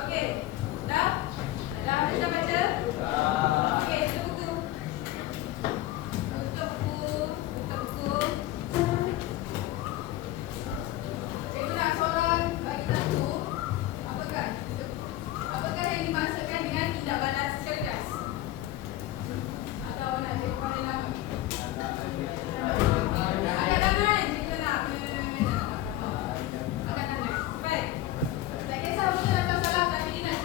Okey. Dah? Dah habis dah baca? Okey, tutup buku. Tutup buku. Tutup buku. Cikgu nak soalan bagi satu. Apakah yang dimaksudkan dengan tidak balas cerdas? Atau nak cikgu pada nama? Angkat tangan. Cikgu nak. Angkat tangan. Baik. Tak kisah betul atau salah, tapi dia nak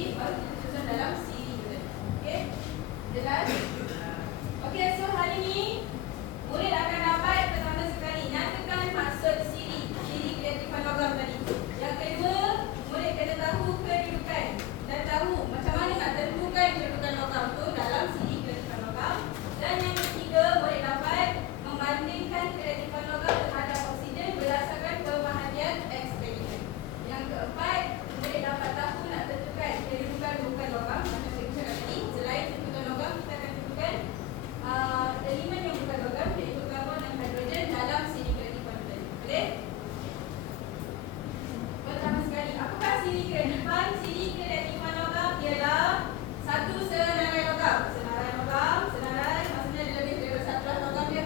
magnetik baru kita susun dalam siri kita. Okey? Jelas? Okey, so hari ni murid akan dapat pertama sekali nyatakan maksud siri kreatifan logam tadi. Yang kedua, murid kena tahu kedudukan dan tahu macam mana nak tentukan kedudukan logam tu dalam siri kreatifan logam. Dan yang ketiga, murid dapat membandingkan kreatifan logam terhadap oksigen berdasarkan pemerhatian eksperimen. Yang keempat, murid dapat tahu nak tentukan kedudukan logam macam saya cakap tadi. Selain tentukan logam, kita akan tentukan elemen yang bukan logam, iaitu karbon dan hidrogen dalam siri kreatifan tadi. Boleh? Pertama sekali, apakah siri kreatifan? Siri kreatifan logam ialah satu senarai logam. Senarai maksudnya dia lebih daripada satu logam dia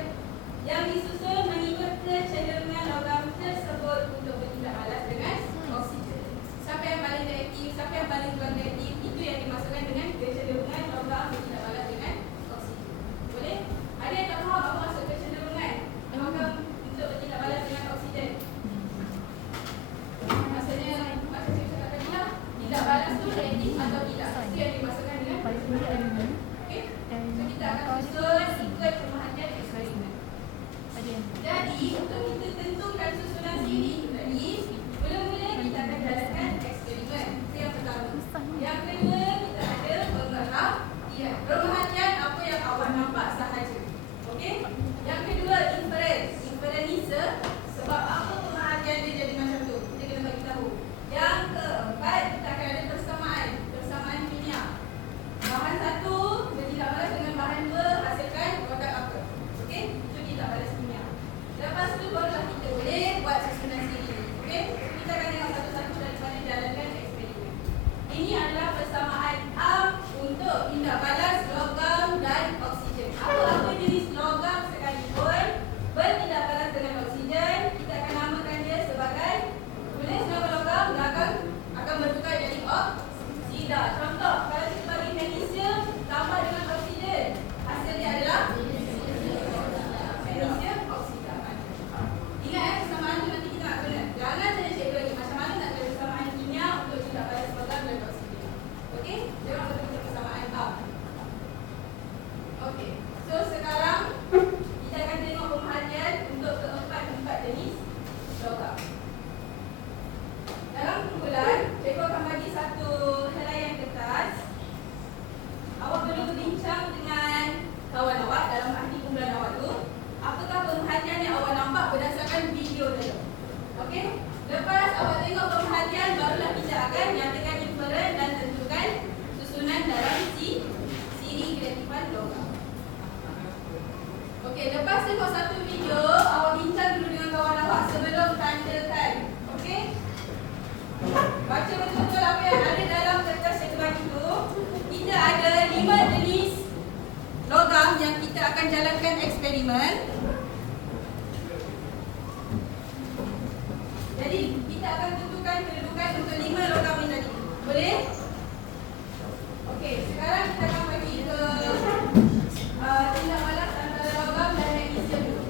yang disusun mengikut kecenderungan logam tersebut untuk bertindak balas dengan oksigen. Siapa yang paling reaktif, siapa yang paling kurang reaktif, itu yang dimasukkan dengan kecenderungan logam bertindak balas dengan oksigen. Boleh? Ada yang tak faham apa maksud kecenderungan logam untuk bertindak balas dengan oksigen? Maksudnya, macam saya cakap tadi lah, tidak balas tu reaktif atau tidak. Itu yang dimasukkan dengan kecenderungan. Okey? So, kita akan susun ikut pemerhatian eksperimen. Jadi, untuk kita tentukan susunan siri tadi, mula-mula kita akan jalankan eksperimen. Itu yang pertama. Yang kedua, kita ada pemerhatian. Pemerhatian apa yang awak nampak sahaja. Okey? Yang kedua, inference. Inference ni sebab apa pemerhatian dia jadi macam tu. Kita kena bagi tahu. Yang keempat, kita akan ada persamaan. Persamaan kimia. Bahan satu bertindak balas dengan bahan dua, hasilkan produk apa. Okey? Itu tindak balas kimia. Lepas tu barulah kita boleh buat susunan siri. Okey? Kita akan tengok satu-satu daripada jalankan eksperimen. Ini adalah persamaan A untuk tindak balas logam dan oksigen. Apa-apa jenis logam sekalipun bertindak balas dengan oksigen, kita akan namakan dia sebagai, tulis nama logam akan bertukar jadi oksida. Contoh, kalau kita bagi magnesium tambah dengan oksigen, hasil dia adalah magnesium oksida. Ingat persamaan tu nanti kita nak guna. Jangan saya cikgu lagi macam mana nak ada persamaan kimia untuk tindak balas logam dan oksigen. Okey? Jangan betul-betul persamaan A. Okey. So sekarang kita akan tengok pemerhatian untuk keempat jenis logam. Dalam kumpulan, cikgu akan bagi satu helaian kertas. Awak perlu berbincang dengan kawan awak dalam ahli kumpulan awak tu. Apakah pemerhatian yang awak nampak berdasarkan video tadi. Okey? Lepas awak tengok pemerhatian, barulah kita akan nyatakan inferen dan tentukan susunan dalam siri kreatifan logam. Okey, lepas tengok satu video, awak bincang dulu dengan kawan awak sebelum tandakan. Okey? Baca betul-betul apa yang ada dalam kertas yang bagi tu. Kita ada 5 jenis logam yang kita akan jalankan eksperimen. Jadi, kita akan tentukan kedudukan untuk 5 logam ini tadi. Boleh? Okey, sekarang kita akan bagi ke tindak balas antara logam dan magnesium dulu.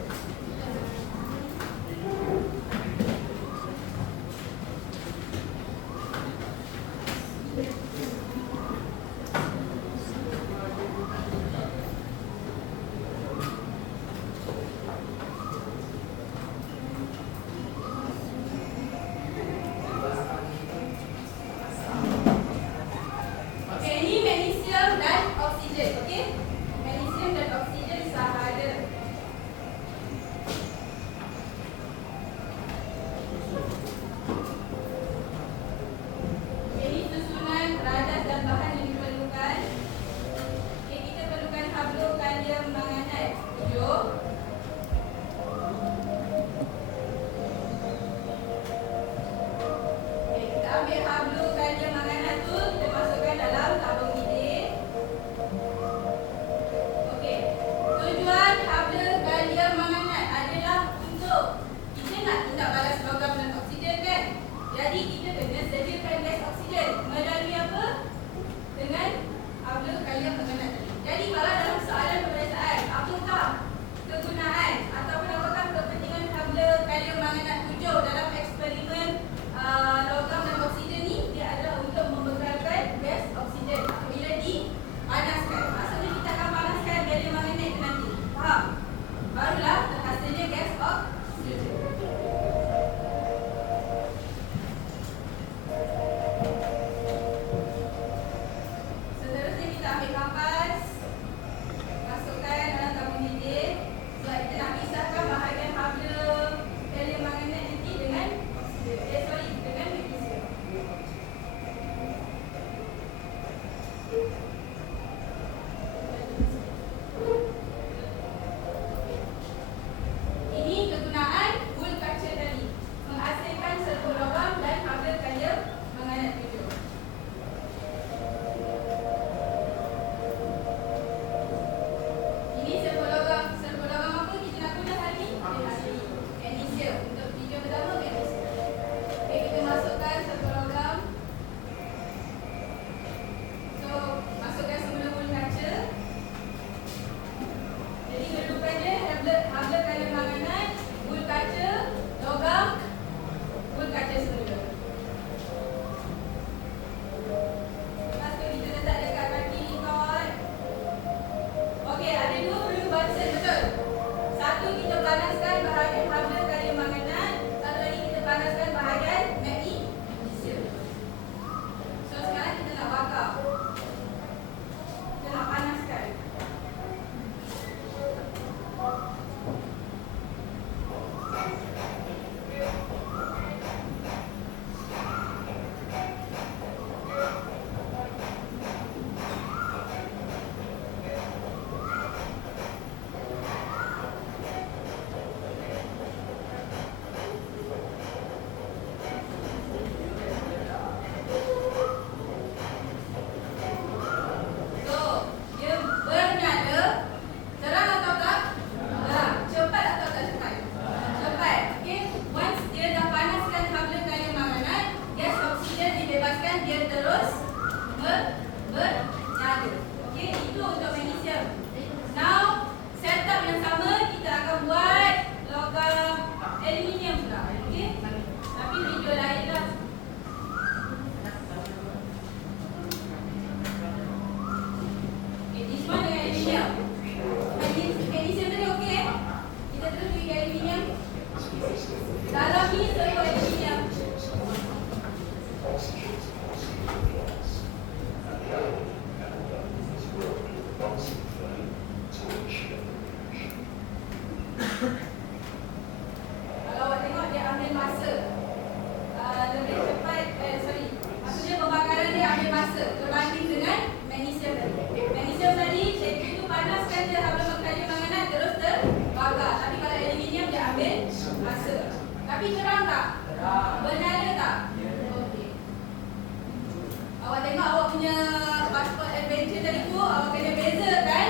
awak kena bezakan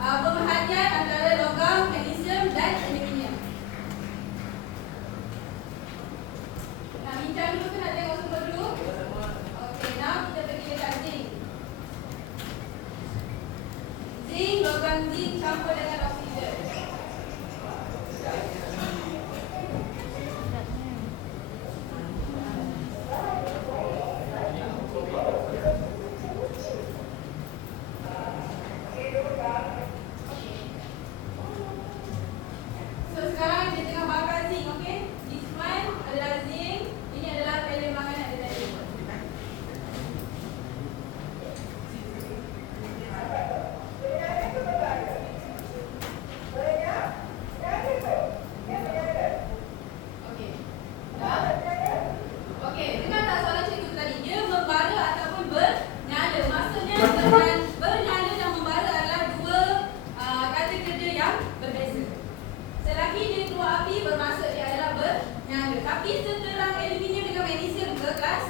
pemerhatian antara logam, magnesium dan aluminium. Nak bincang dulu ke nak tengok semua dulu? Okey, now kita pergi dekat zinc. Zinc, logam zinc campur dengan oksigen. So sekarang kita tengah bakar zinc, okey? This one adalah zinc, ini adalah elemen yang ada tadi. Okey. Dah? Okey, dengar tak soalan cikgu tadi? Dia membara ataupun bernyala. Maksudnya dengan bernyala dan membara adalah dua kata kerja yang berbeza. Selagi dia keluar api bermaksud dia adalah bernyala. Tapi seterang aluminium dengan magnesium ke kelas?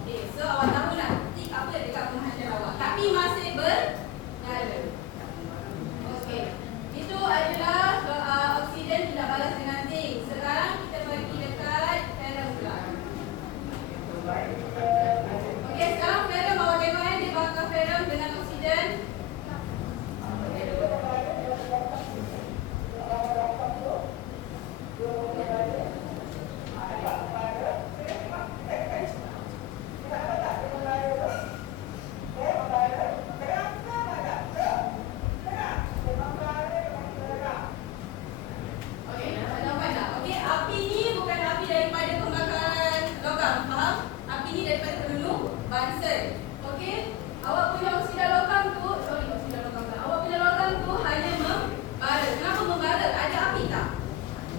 Okey, so awak tahu nak tik apa dekat pemerhatian awak. Tapi masih bernyala. Okey. Itu adalah oksigen tidak balas dengan zinc. Sekarang kita pergi dekat ferrum pula. Okey, sekarang ferrum awak tengok dia bakar ferrum dengan oksigen. Okey, ada nampak tak? Okey, api ni bukan api daripada pembakaran logam, faham? Api ni daripada peluru Bunsen. Okey, awak punya oksida logam tu, oksida logam pula. Awak punya logam tu hanya membara. Kenapa membara? Ada api tak?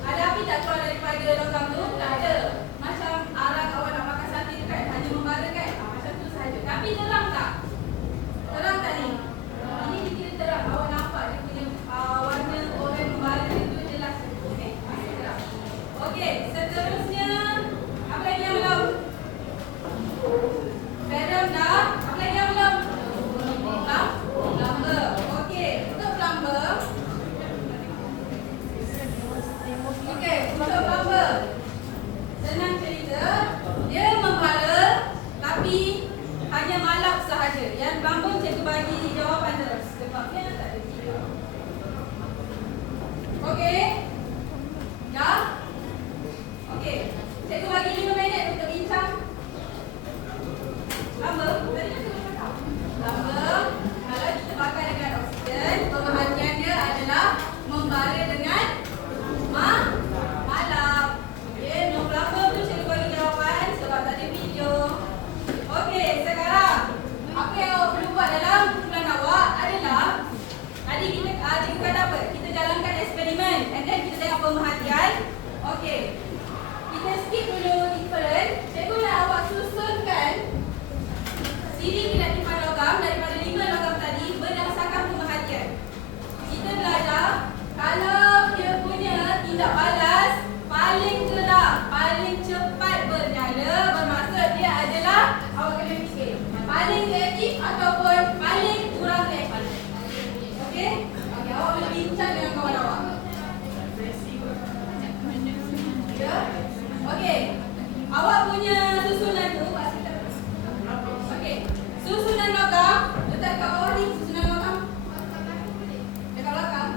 Ada api tak keluar daripada logam tu? Tak ada. Macam arang awak nak makan sate tu kan, hanya membara kan? Macam tu sahaja. Tapi terang tak? Terang tak ni? Ini dikira terang. Awak nampak dia punya warna oranye membara itu jelas. Okey, masih terang. Okey, seterusnya apa lagi yang belum? Ferrum dah. Apa lagi yang belum? Plumber. Okey, untuk plumber. Okey, untuk plumber. Senang cerita, dia membara tapi hanya malap sahaja. Yang plumber cikgu bagi jawapan terus sebabnya tak ada video. Okey? Dah? Okey. Cikgu bagi 5 minit untuk bincang. Plumber, tadi kan cikgu cakap. Plumber, kalau kita bakar dengan oksigen, pemerhatian dia adalah membara dengan malap. Okey, no plumber tu cikgu bagi jawapan sebab tak ada video. Okey, sekarang apa yang awak perlu buat dalam kumpulan awak adalah tadi kita cikgu kata apa? Kita jalankan eksperimen and then kita tengok pemerhatian. Okey. Kita skip dulu different. Cikgu nak awak susunkan siri kilatipan logam daripada 5 logam tadi berdasarkan pemerhatian. Kita belajar kalau dia punya tindak balas paling terang, paling cepat bernyala, bermaksud dia adalah awak kena fikir paling reaktif ataupun paling kurang reaktif. Okey? Okey, awak boleh bincang dengan kawan awak. Ya? Okey. Awak punya susunan tu okey. Susunan logam letak kat bawah ni, susunan logam. Dekat belakang.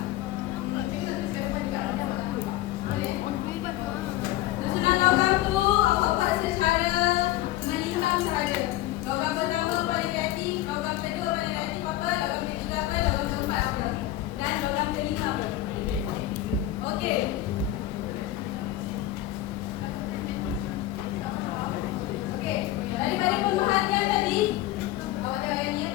Cikgu nak tulis kat depan juga. Boleh? Susunan logam tu awak buat secara melintang sahaja. Logam pertama paling reaktif, logam kedua paling reaktif apa, logam ketiga apa, logam keempat apa, dan logam kelima apa. Okey. Okey, daripada pemerhatian tadi, awak tengok yang ni.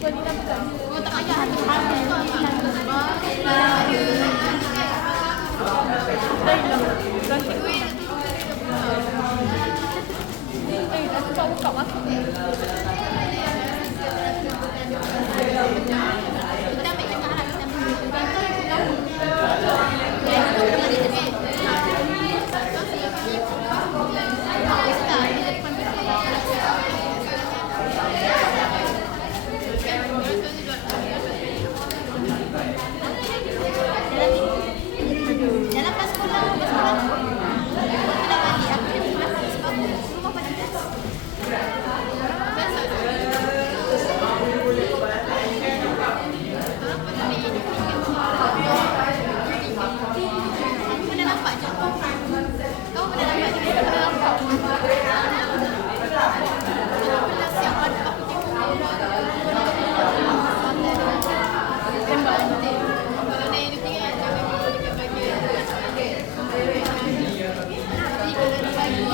Oh, tak payah. Aku buka masuk. Kita ambil tengah lah. Kita dalam pas sekolah, kita balik. Aku dah kelas sebab rumah pada kelas. Kamu pernah nampak je? Kamu pernah nampak je? Kita pernah nampak. Aku pernah siap ada aku tengok. Tembak nanti. Kalau naik dia tinggal, jangan bawa dekat bahagian. Tapi kalau dia bagi,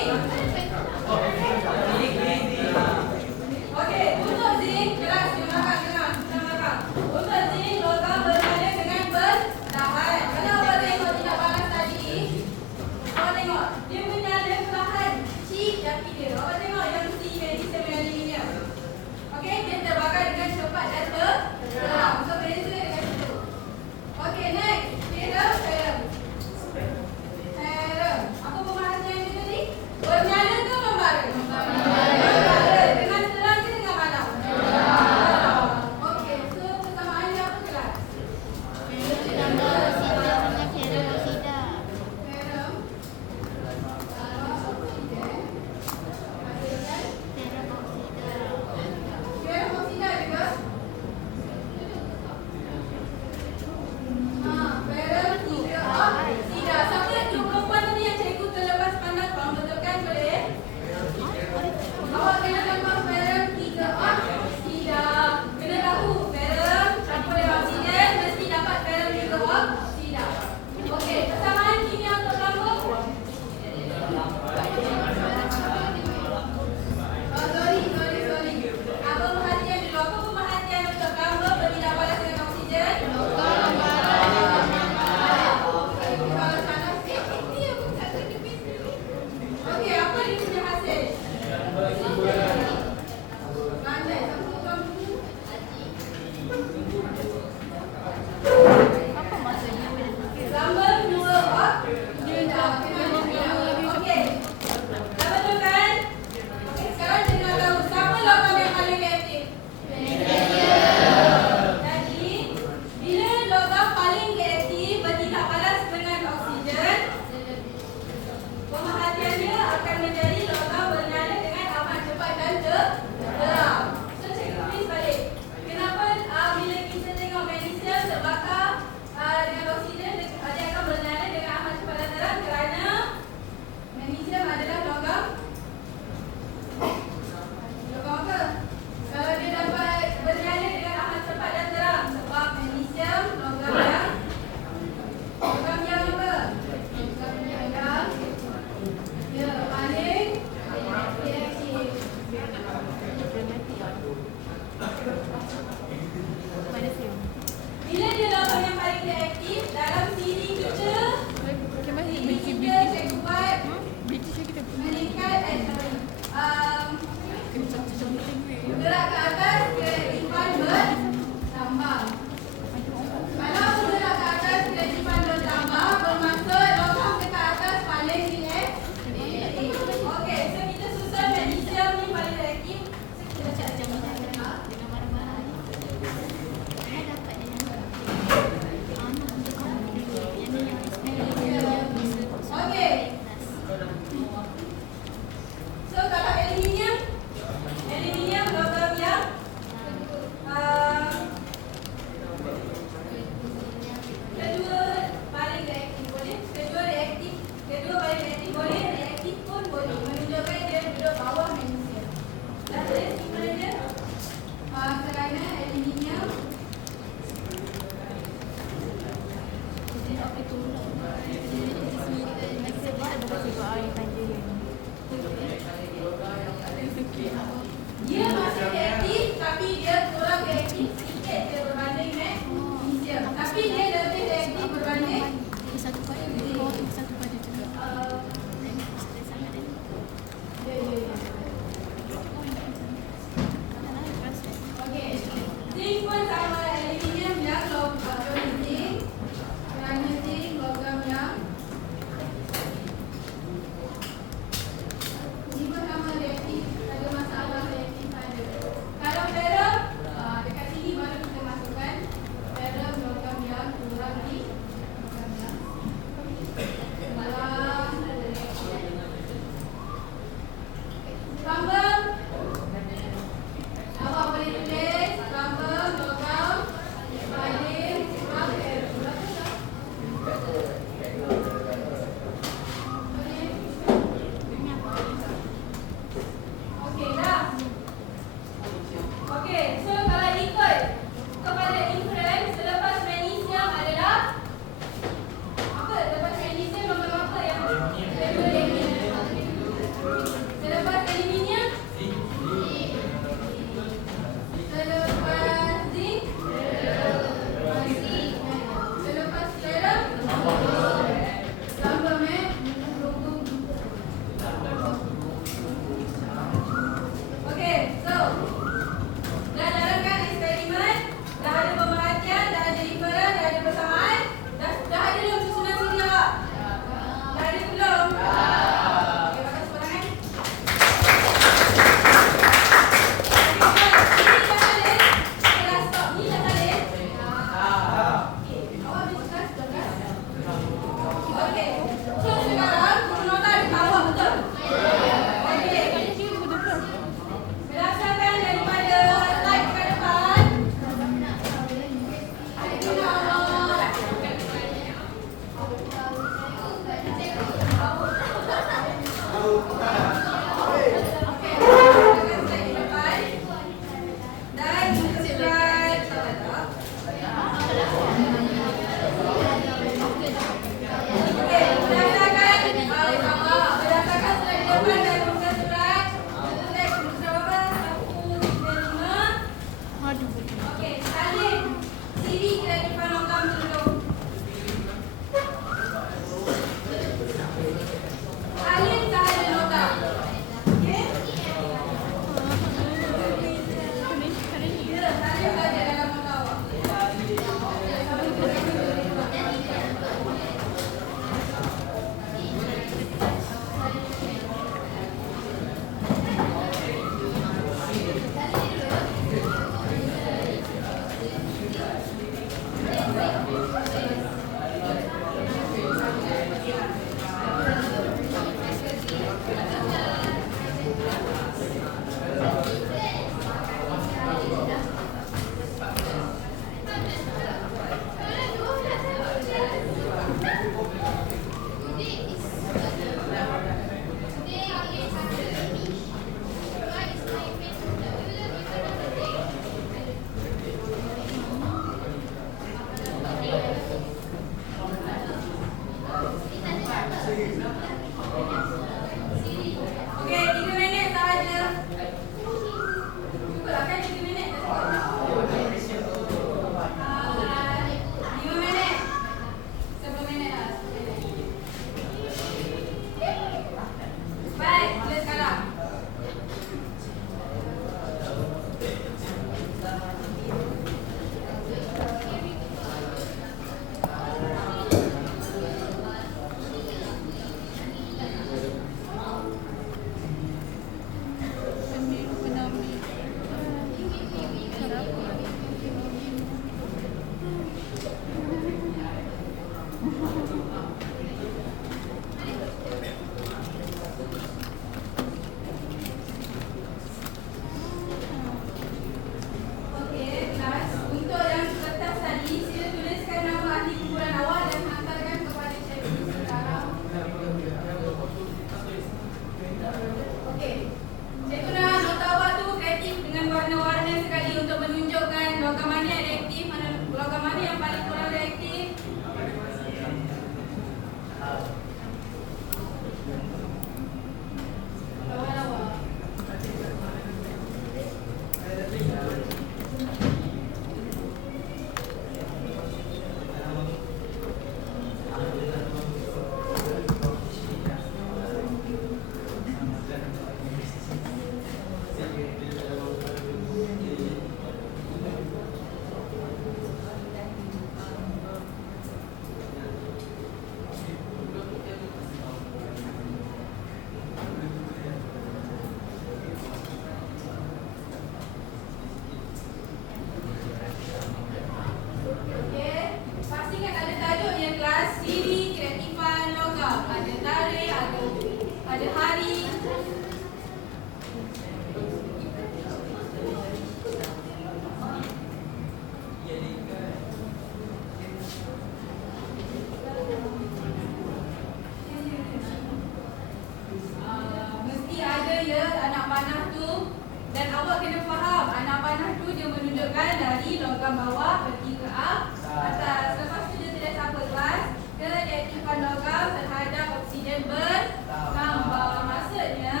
logam bawah pergi ke atas. Lepas tu dia tulis apa tuan? Kereaktifan logam terhadap oksigen bertambah. Maksudnya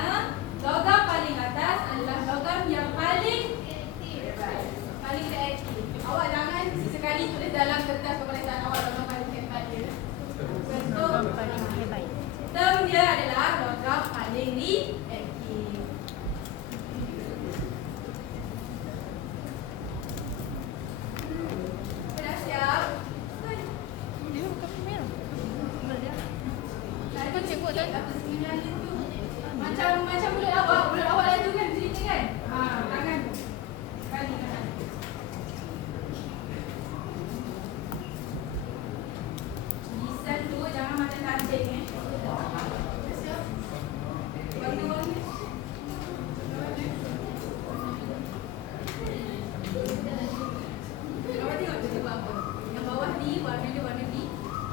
logam paling atas adalah logam yang paling reaktif. Awak jangan sesekali tulis dalam kertas peperiksaan awak logam paling hebat dia. Logam paling hebat. Term dia adalah logam paling reaktif. Dah siap? Dia bukan merah. Boleh. Aku cikgu tak macam mulut awak laju kan cerita kan? Tangan tu. Kali tangan. Lisan tu jangan macam kancing Dah siap? Warna-warna. Awak tengok tu dia buat apa? Yang bawah ni warna dia warna ni.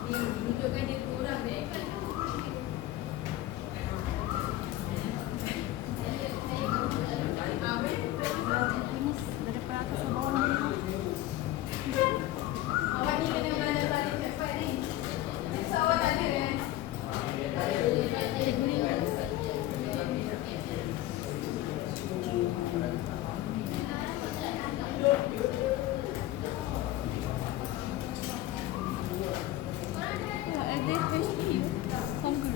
Dia tunjukkan dia kurang reaktif. Daripada atas ke bawah. Awak ni kena belajar balik cepat ni. So awak tak ada kan? Ada HP. Honggu.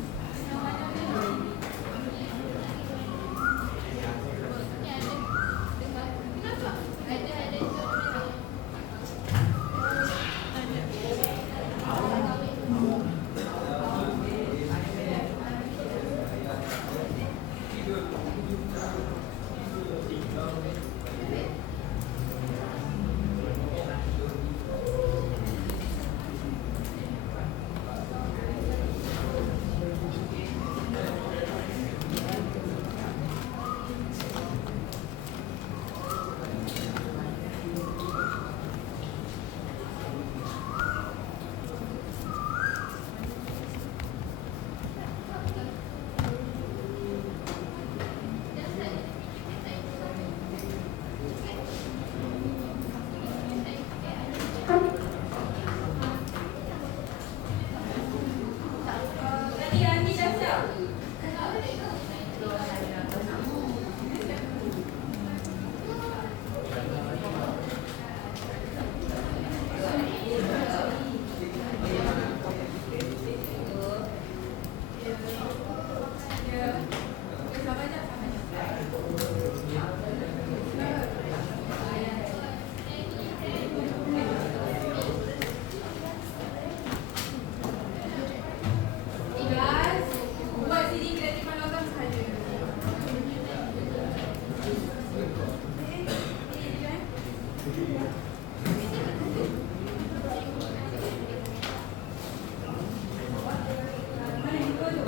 Tadi Ani dah siap? Buat sini kreatifan logam sahaja. Mana yang dua tu?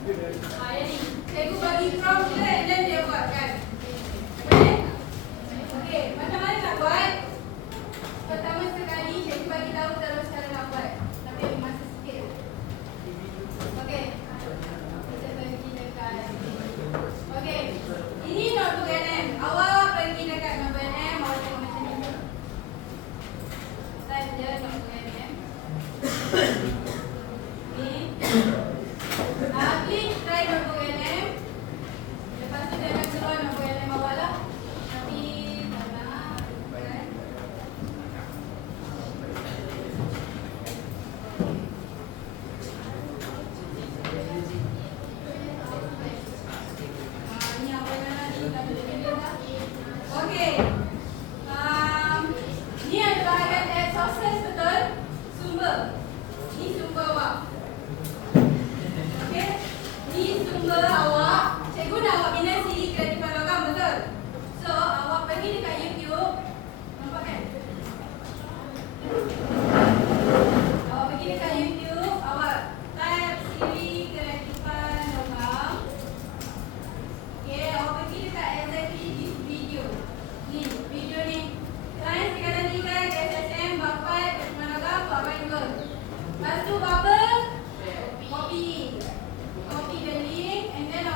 Yang ni. Cikgu bagi prompt je and then dia buat kan. Boleh? Okey, macam mana nak buat? Pertama sekali cikgu bagi tahu terus cara nak buat. Tapi ada masa sikit. Okey. Kita pergi dekat sini. Okey. Ini notebook NM. Awak pergi dekat notebook NM, awak tengok macam ni. Type je notebook NM. Ni. Klik try notebook NM. Lepas tu dia akan keluar notebook NM awak lah. Tapi tak nak. Kan? Ni apa yang ni dah boleh pilih dah. Okey. Ni ada bahagian add sources betul? Sumber. Ni sumber awak. Okey. Ni sumber awak. Cikgu nak awak bina siri kreatifan logam betul? So, awak pergi dekat YouTube. Nampak kan? Awak pergi dekat YouTube, awak type siri kreatifan logam. Okey, awak pergi dekat exactly this video. Ni, video ni. Selain sekadar ni kan, SSM, bapak, kreatifan logam, bapak juga. Lepas tu, bapa, copy the link and then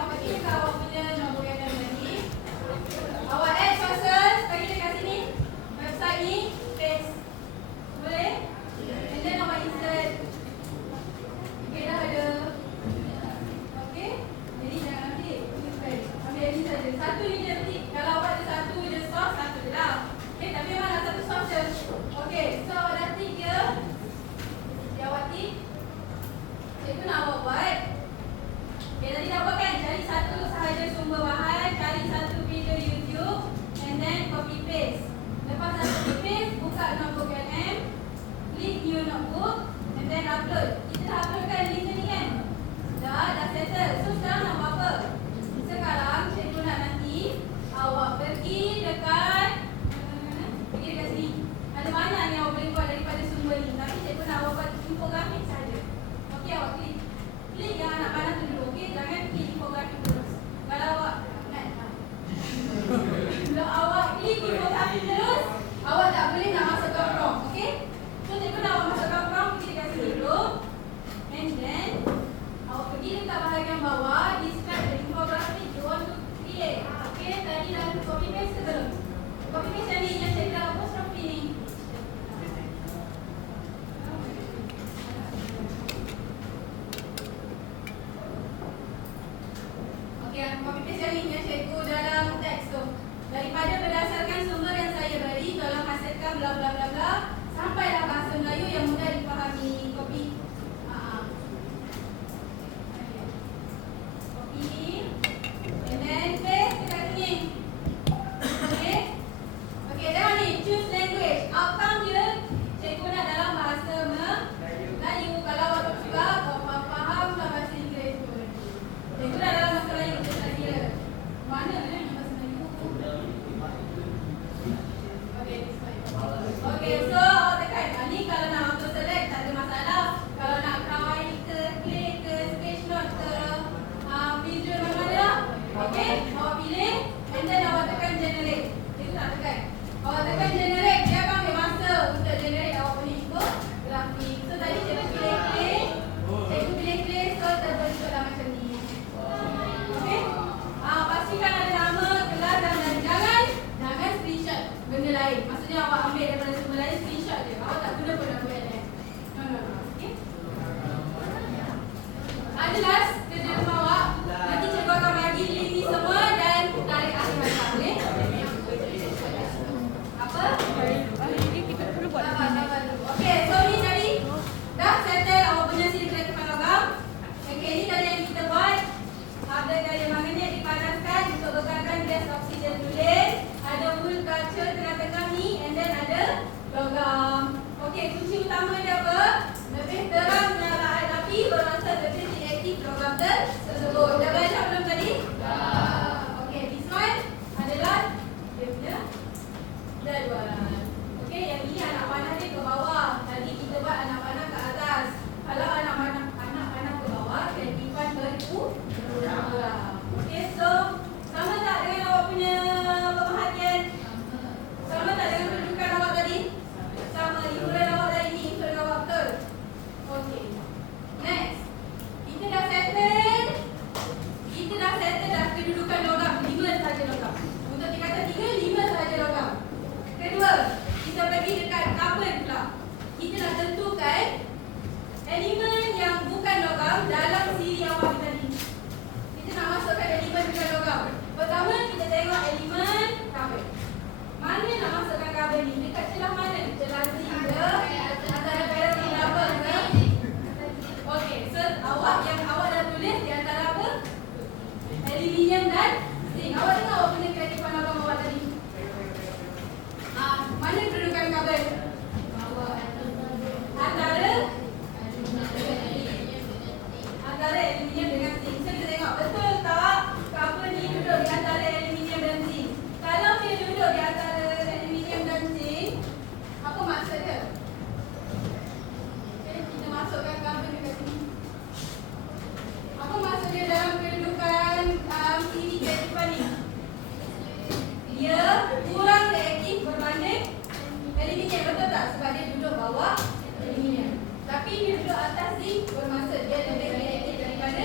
aluminium, betul tak? Sebab dia duduk bawah aluminium. Tapi dia duduk atas zinc, bermaksud dia lebih reaktif daripada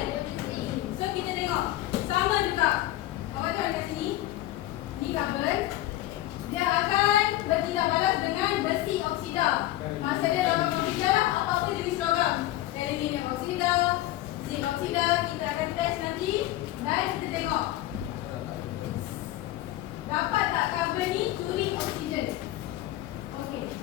zinc. So kita tengok sama juga. Awak tengok kat sini. Ni karbon. Dia akan bertindak balas dengan besi oksida. Maksud dia logam oksida lah, apa-apa jenis logam. Aluminium oksida, zinc oksida, kita akan test nanti dan kita tengok dapat tak karbon ni curi oksigen. Okey.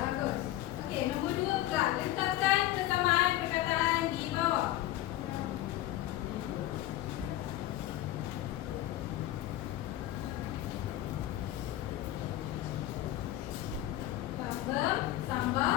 bagus. Okey, nombor 2 pula. Letakkan kesamaan perkataan di bawah. Plumber, sambal,